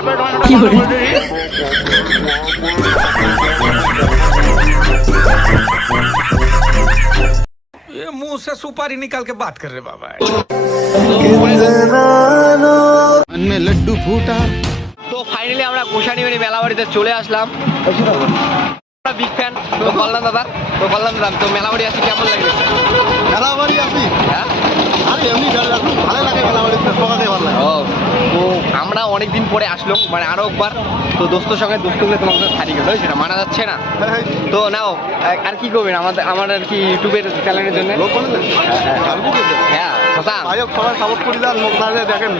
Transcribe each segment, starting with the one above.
ये मुंह से सुपारी निकाल के बात कर रहे बाबा। मन में लड्डू फूटा। তো ফাইনালি আমরা গোসানিবাড়ি মেলা বাড়িতে চলে আসলাম। বিগ ফ্যান তো বললাম দাদা, তো মেলা বাড়ি আসি কেমন লাগবে? মেলা বাড়ি আসি আরে এমনি ভালো লাগে, মেলা বাড়িতে সকালে ভালো লাগে। ও তো আমরা অনেকদিন পরে আসলাম, মানে আরো একবার। তো দোস্তর সঙ্গে দোস্ত গুলো তোমার সাথে হারিয়ে গেল, সেটা মানা যাচ্ছে না। তো নাও আর কি করবেন আমার আর কি ইউটিউবের চ্যানেলের জন্য? হ্যাঁ সবাই সাপোর্ট করি, দেখেন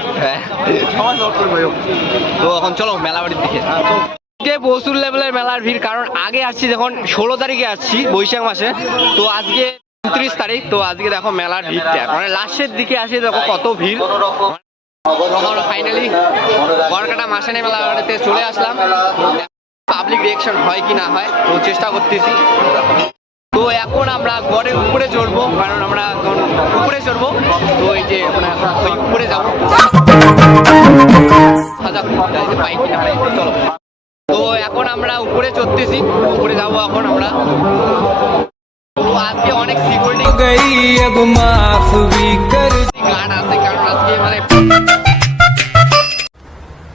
সবাই সাপোর্ট করি ভাই। তো এখন চলো মেলা বাড়ির দিকে। প্রচুর লেভেলের মেলার ভিড়, কারণ আগে আসছি যখন 16 তারিখে আসছি বৈশাখ মাসে, তো আজকে 29 তারিখ। তো আজকে দেখো মেলার ভিড়টা, মানে লাস্টের দিকে আসি দেখো কত ভিড়। ফাইনালি বরকাটা মাসানি মেলা বাড়িতে চলে আসলাম। পাবলিক রিঅ্যাকশন হয় কি না হয় তো চেষ্টা করতেছি। তো এখন আমরা গড়ের উপরে চড়বো, কারণ আমরা এখন উপরে চড়বো। তো এই যে ওই উপরে যাবো, চলো। তো এখন আমরা উপরে চড়তেছি, উপরে যাবো এখন আমরা। তো আজকে অনেক সিকিউরিটি গার্ড আছে, কারণ আজকে মানে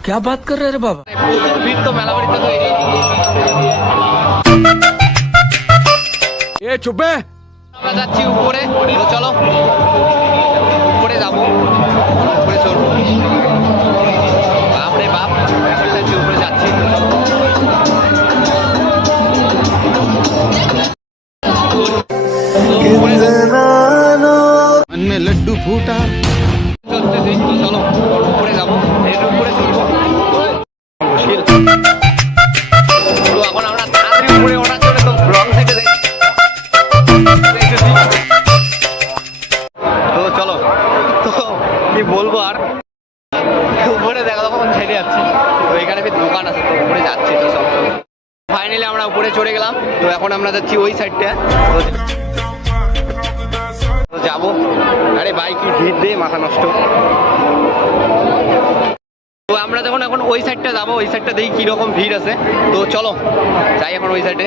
क्या बात कर रहे रे बाबा? প্রচুর ভিড় তো মেলা বাড়িতে। তো ए चुप है। আমরা যাচ্ছি উপরে, তো চলো উপরে যাবো, উপরে চড়বো। বাপরে বাপ, এখন যাচ্ছি উপরে যাচ্ছি। मन में लड्डू फूटा। চলতেছি, তো চলো উপরে যাবো, এর উপরে চড়বো। মুশকিল। তো এখন আমরা তাড়াতাড়ি উপরে ওঠা চলে, তো রং থেকে যাই। তো চলো, তো কি বলবো আর, উপরে দেখা তখন ছেড়ে যাচ্ছি। তো এখানে দোকান আছে, তো উপরে যাচ্ছি। তো সব ফাইনালি আমরা উপরে চড়ে গেলাম। তো এখন আমরা যাচ্ছি ওই সাইডটা, তো যাবো। আরে ভাই কি ভিড় রে, মাথা নষ্ট। তো আমরা যখন এখন ওই সাইডটা যাবো, ওই সাইডটা দেখি কিরকম ভিড় আছে। তো চলো যাই এখন ওই সাইডে।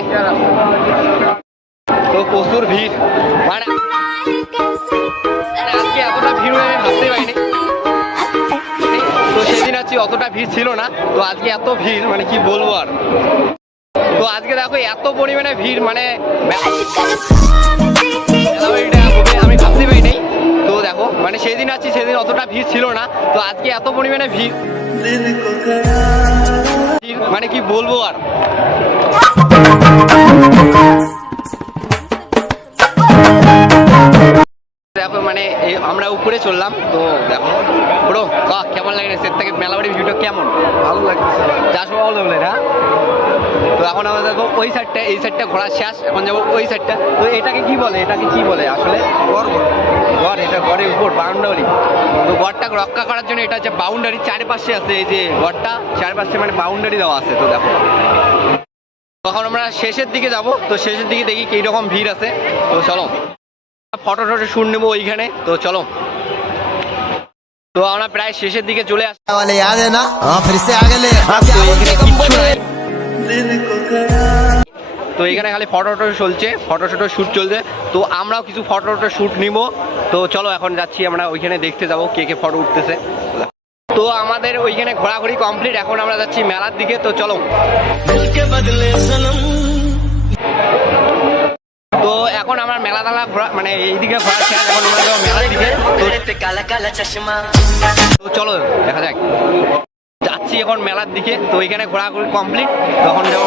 তো প্রচুর ভিড়, মানে আজকে এতটা ভিড় হয়ে আমি ভাবতে পারিনি। তো সেদিন আছি অতটা ভিড় ছিল না, তো আজকে এত ভিড় মানে কি বলবো আর। তো আজকে দেখো এত পরিমাণে ভিড়, মানে আমি ভাবতে পারিনি। তো দেখো মানে সেদিন আছি, সেদিন অতটা ভিড় ছিল না, তো আজকে এত পরিমাণে ভিড়, মানে কি বলবো আর। দেখো মানে আমরা উপরে চললাম। তো দেখো পুরো কেমন লাগে সেট থেকে মেলা বাড়ির ভিউটা কেমন? ভালো লাগতেছে, যাস ভালো বলে না। তো এখন আমরা দেখো ওই সাইডটা, এই সাইডটা ঘোরা শেষ, এখন যাবো ওই সাইডটা। তো এটাকে কি বলে, এটাকে কি বলে আসলে? গড়, এটা গড়ের উপর বাউন্ডারি। তো গড়টা রক্ষা করার জন্য এটা হচ্ছে বাউন্ডারি, চারপাশে আছে এই যে গড়টা, চারপাশে মানে বাউন্ডারি দেওয়া আছে। তো দেখো তখন আমরা শেষের দিকে যাব, তো শেষের দিকে দেখি কিরকম ভিড় আছে। তো চলো ফটো শুট নেবো ওইখানে। তো চলো, তো আমরা প্রায় শেষের দিকে চলে আসছি। তো এখানে খালি ফটো চলছে, ফটো শুট চলছে। তো আমরাও কিছু ফটো শুট নিব। তো চলো এখন যাচ্ছি আমরা ওইখানে, দেখতে যাবো কে কে ফটো উঠতেছে। তো আমাদের ওইখানে ঘোরাঘুরি কমপ্লিট, এখন আমরা যাচ্ছি মেলার দিকে। তো চলো, তো এখন আমার মেলা ঘোরা, মানে এইদিকে ঘোরা শেষ, এখন আমরা যাবো মেলার দিকে। তো চলো দেখা যাক, যাচ্ছি এখন মেলার দিকে। তো এখানে ঘোরাঘুরি কমপ্লিট, তখন যাবো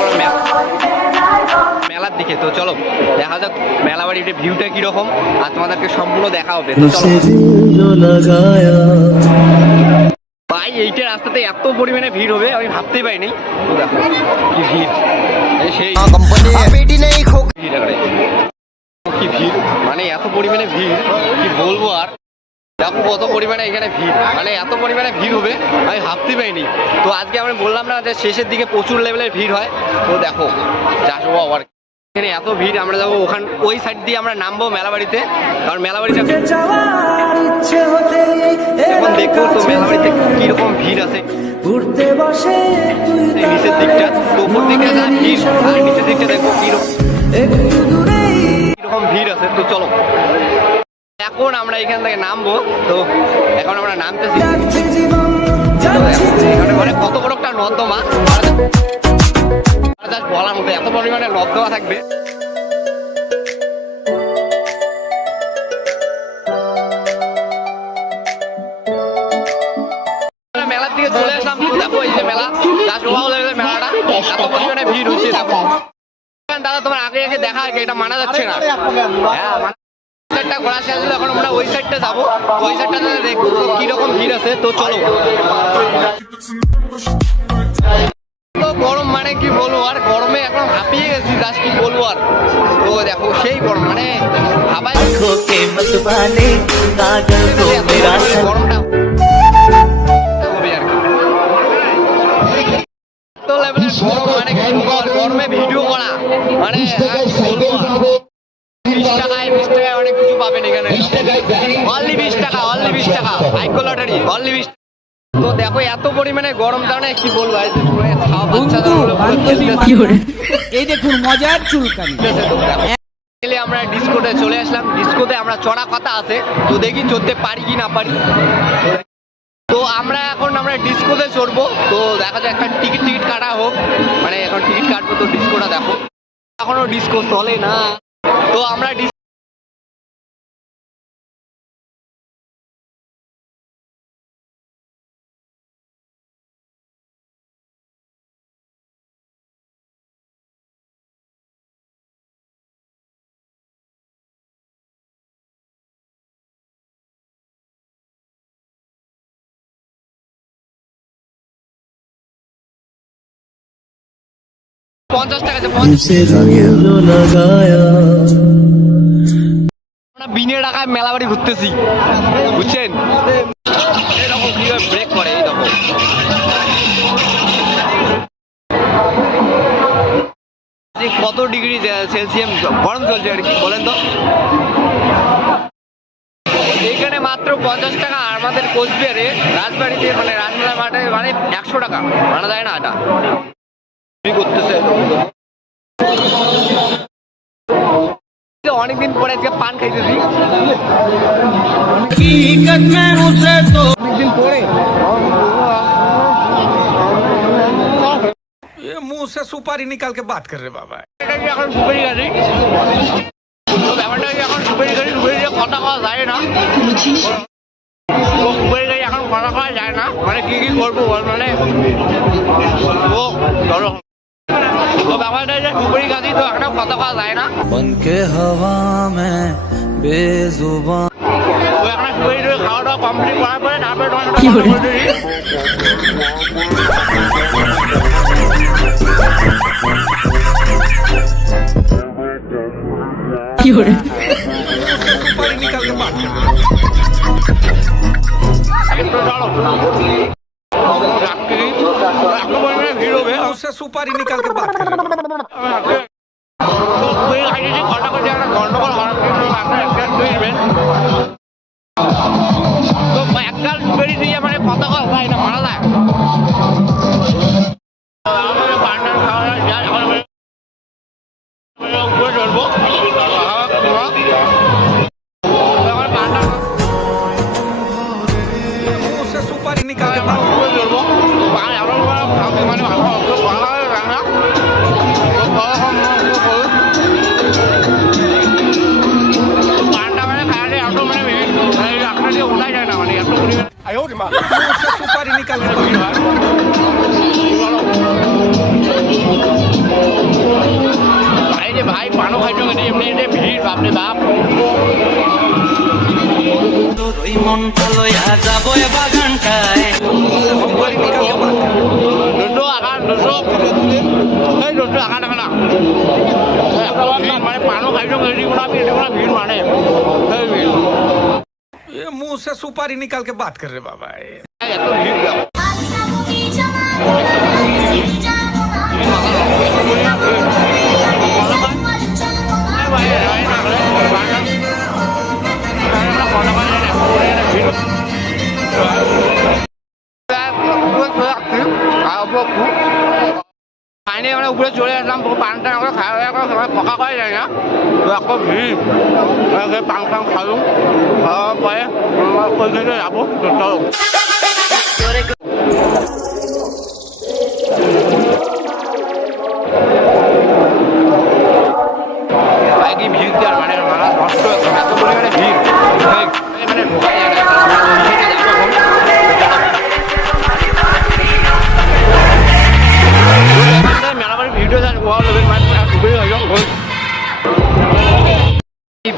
মেলার দিকে। তো চলো দেখা যাক মেলা বাড়ির ভিউটা কিরকম, আর তোমাদেরকে সম্পূর্ণ দেখা হবে। ভাই এইটা রাস্তাতে এত পরিমাণে ভিড় হবে আমি ভাবতেই পারিনি। তো দেখো কি ভিড়, সেই কি ভিড়, মানে এত পরিমাণে ভিড় কি বলবো আর। দেখো কত পরিমাণে এখানে ভিড়, মানে এত পরিমাণে ভিড় হবে আমি ভাবতে পারিনি। তো আজকে আমি বললাম না যে শেষের দিকে প্রচুর লেভেলের ভিড় হয়। তো দেখো যাবো আবার, এখানে এত ভিড়, আমরা যাবো ওখান ওই সাইড দিয়ে আমরা নামবো মেলা বাড়িতে, কারণ মেলা বাড়িতে এখন দেখবো তো মেলা বাড়িতে কিরকম ভিড় আছে। ঘুরতে বসে তুই নিচের দিকটা তো উপর দিকে যা ভিড় আর নিচের দিকটা দেখো একটু দূরেই কিরকম ভিড় আছে। তো চলো এখন আমরা এখান থেকে নামবো। তো এখন আমরা নামতেছি। যাচ্ছে জীবন তো যাচ্ছে এখানে মানে কত বড় একটা নর্দমা জাস্ট বলার মতো, এত পরিমাণে নর্দমা থাকবে। মেলার দিকে চলে আসলাম। তো দেখো এই যে মেলা জাস্ট ওয়াও লেভেলের মেলাটা, এত পরিমাণে ভিড় হচ্ছে দেখো। দাদা তোমার আগে আগে দেখা এটা মানা যাচ্ছে না। হ্যাঁ সাইডটা ঘোরা শেষ হলো, এখন আমরা ওই সাইডটা যাবো। ওই সাইডটা দেখবো কিরকম ভিড় আছে। তো চলো। তো গরম মানে কি বলবো, আর গরমে এখন হাঁপিয়ে গেছি, জাস্ট কি বলবো আর। তো দেখো সেই গরম মানে হাবাই গরমটা হবে আর কি। তো লেভেলের গরম মানে কি বলবো আর, গরমে ভিডিও করা মানে বলবো আর। 20 টাকায় অনেক কিছু পাবেন এখানে। অনলি 20 টাকা, অনলি 20 টাকা ভাগ্য লটারি, অনলি 20। তো দেখো এত পরিমাণে গরম জানে কি বলবো, এই দেখুন মজার চুলকানি। আমরা ডিস্কোতে চলে আসলাম। ডিস্কোতে আমরা চড়া কথা আছে, তো দেখি চড়তে পারি কি না পারি। তো আমরা ডিস্কোতে চড়বো। তো দেখা যায় একটা টিকিট কাটা হোক, মানে এখন টিকিট কাটবো। তো ডিস্কোটা দেখো এখনো ডিস্কো চলে না। তো আমরা $50 আমরা বিনে টাকায় মেলা বাড়ি ঘুরতেছি, বুঝছেন। এরকম কিভাবে ব্রেক করে এই দেখো। কত ডিগ্রি সেলসিয়াস গরম চলছে আর কি বলেন তো। এখানে মাত্র 50 টাকা। আর আমাদের কোচবিহারে রাজবাড়িতে মানে রাজমেলা মাঠে মানে 100 টাকা মানা যায় না। এটা করতেছে অনেকদিন পরে আজকে পান খাইতেছি। অনেকদিন পরে ये मुंह से सुपारी निकाल के बात कर रहे बाबा। এটা কি এখন সুপারি গাড়ি? তো ব্যাপারটা কি এখন সুপারি গাড়ি কথা কওয়া যায় না। তো সুপারি গাড়ি এখন কথা কওয়া যায় না, মানে কি কি করবো বল, মানে ও ধরো। তো ব্যাপারটা যে সুপারি গাড়ি তো এখন কথা কওয়া যায় না। बनके हवा में बेजुबान তো এখন সুপারি খাওয়া দাওয়া কমপ্লিট করার পরে তারপরে सुपारी निकाल के बात कर रहे ভিড় হবে। मुंह से सुपारी निकाल के बात कर रहे গন্ডগোল হওয়ার তো একগাল সুপারি দিয়ে মানে কথা কওয়া যায় না, মারা যায়। চলবো मुंह से सुपारी निकाल के बात कर চলবো মানে পানটা মানে খাওয়ালে এত মানে আপনার দিয়ে ওঠাই যায় না, মানে এত পরিমাণ मुंह से सुपारी निकाल के बात कर ভাই যে ভাই পানও খাইছো এমনি এমনি ভিড় বাপরে বাপ। ওই মনটা লইয়া যাবো বাগানটায় सुपारी निकाल के बात कर দুটো আকার দুটো এই দুটো আকার দেখা না মানে পানও খাইছো এটিগুলো ভিড় মানে ये मुंह से सुपारी निकाल के बात कर रहे बाबा। এত ভিড় দেখো। অল্প একটু ফাইনে আমরা উপরে চলে আসলাম, পানটা আমরা খাওয়া পকা করা যায় না, তো এখন ভিড় পান টান খাওয়া খাওয়ার পরে ওইখানে যাবো। তো চলো কি ভিড় দেওয়ার মানে মারা নষ্ট এত পরিমাণে ভিড় মানে ঢোকা যায় না। মেলাবাড়ির ভিডিও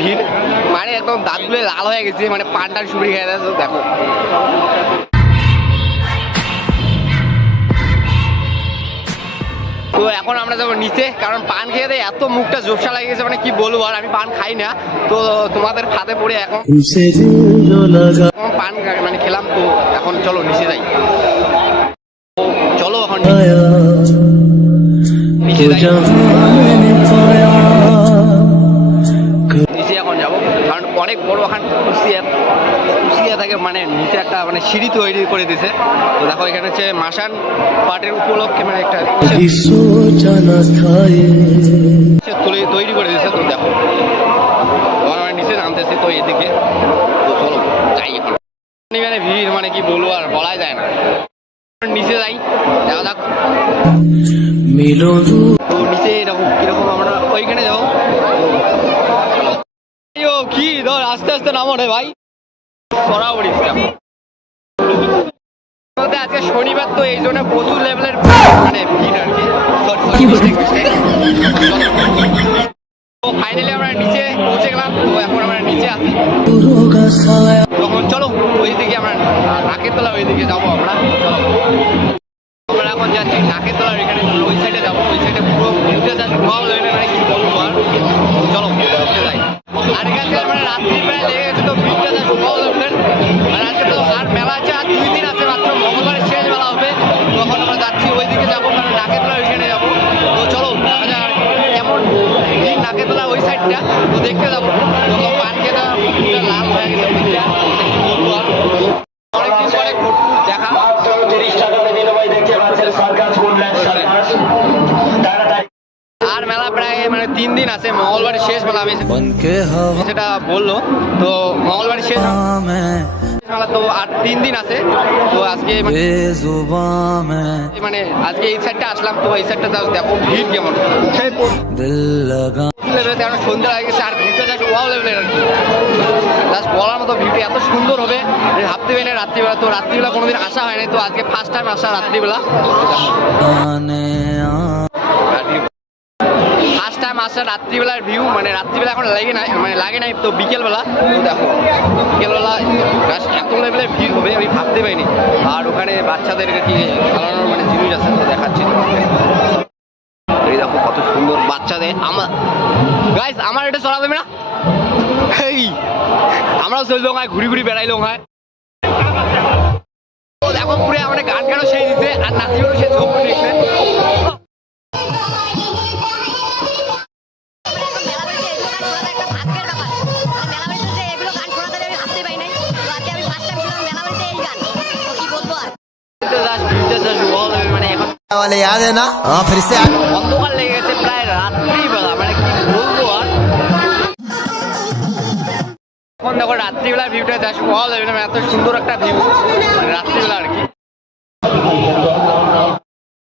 ভিড় মানে একদম দাঁতগুলো লাল হয়ে গেছে, মানে পানটার সুপুরি খেয়ে দেয়। দেখো তো এখন আমরা যাবো নিচে, কারণ পান খেয়ে দেয় এত মুখটা জোপসা লাগে গেছে, মানে কি বলবো আর, আমি পান খাই না তো তোমাদের ফাঁদে পড়ে এখন পান মানে খেলাম। তো এখন চলো নিচে যাই, চলো এখন নিচে যাই, নিচে এখন যাবো, কারণ অনেক বড় এখন কুশিয়া থাকে, মানে নিচে একটা মানে সিঁড়ি তৈরি করে দিছে। তো দেখো এখানে হচ্ছে মাসান পাটের উপলক্ষে মানে একটা তৈরি করে দিয়েছে। তো দেখো আমরা নিচে নামতেছি, তো এদিকে তো চলো যাই এখন। মানে ভিড় মানে কি বলবো আর, বলাই যায় না। নিচে যাই, দেখা যাক। তো নিচে এরকম কিরকম আমরা ওইখানে যাবো। কি ধর আস্তে আস্তে নামো রে ভাই, সরাবরি আজকে শনিবার, তো এই জন্য প্রচুর লেভেলের মানে ভিড় আর কি। তো ফাইনালি আমরা নিচে পৌঁছে গেলাম, তো এখন আমরা নিচে আছি। তখন চলো ওই দিকে আমরা নাকের তলা ওই দিকে যাবো আমরা। আমরা এখন যাচ্ছি নাকের তলার এখানে, ওই সাইডে যাবো, ওই সাইডে পুরো ঘুরতে যাচ্ছি, মানে কি বলবো আর। চলো ঘুরতে যাই। আর এখানে মানে রাত্রি প্রায় লেগে গেছে, তো ভিড়টা যাচ্ছে মানে আজকে তো আর মেলা আছে, আর 2 দিন আছে মাত্র, মঙ্গলবারের শেষ মেলা হবে। তখন আমরা যাচ্ছি ওই দিকে যাবো, কারণ নাকের তলা ওইখানে যাবো। তো চলো দেখা যাক কেমন ভিড় নাকের তলা ওই সাইডটা, তো দেখতে যাবো। তখন পান খেতে লাল হয়ে গেছে ভিড়টা, কি বলবো আর। অনেকদিন পরে ঘুরটুর দেখা। আর মেলা প্রায় মানে 3 দিন আছে, মঙ্গলবারের শেষ মেলা আমি সেটা বললো। তো মঙ্গলবারের শেষ মেলা, তো আর 3 দিন আছে। তো আজকে মানে আজকে এই সাইডটা আসলাম, তো এই সাইডটা দেখো ভিড় কেমন, কারণ সন্ধ্যা হয়ে গেছে, আর ভিড়টা যাচ্ছে ওয়াও লেভেলের আর কি। জাস্ট বলার মতো ভিড়টা এত সুন্দর হবে ভাবতে পারি না রাত্রিবেলা। তো রাত্রিবেলা কোনোদিন আসা হয়নি, তো আজকে ফার্স্ট টাইম আসা রাত্রিবেলা। ফার্স্ট টাইম আসা রাত্রিবেলার ভিউ, মানে রাত্রিবেলা এখন লাগে নাই, তো বিকেলবেলা। তো দেখো বিকেলবেলা এত লেভেলের ভিড় হবে আমি ভাবতে পারিনি। আর ওখানে বাচ্চাদের কি খেলানোর মানে জিনিস আছে, তো দেখাচ্ছি। এই দেখো কত সুন্দর বাচ্চাদের। গাইস আমার এটা চলা যাবে না, এই আমরাও চললো হয়, ঘুরি ঘুরি বেড়াইলো হয়। তো দেখো পুরো আমাদের গান গানও সেই দিচ্ছে, আর নাচিও সে চোখ দিচ্ছে। মানে এখন অন্ধকার লেগে গেছে প্রায় রাত্রিবেলা, মানে কি বলবো আর। এখন দেখো রাত্রিবেলার ভিউটা যা ভালো লাগবে না, এত সুন্দর একটা ভিউ মানে রাত্রিবেলা আর কি।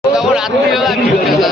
দেখো রাত্রিবেলার ভিউটা যা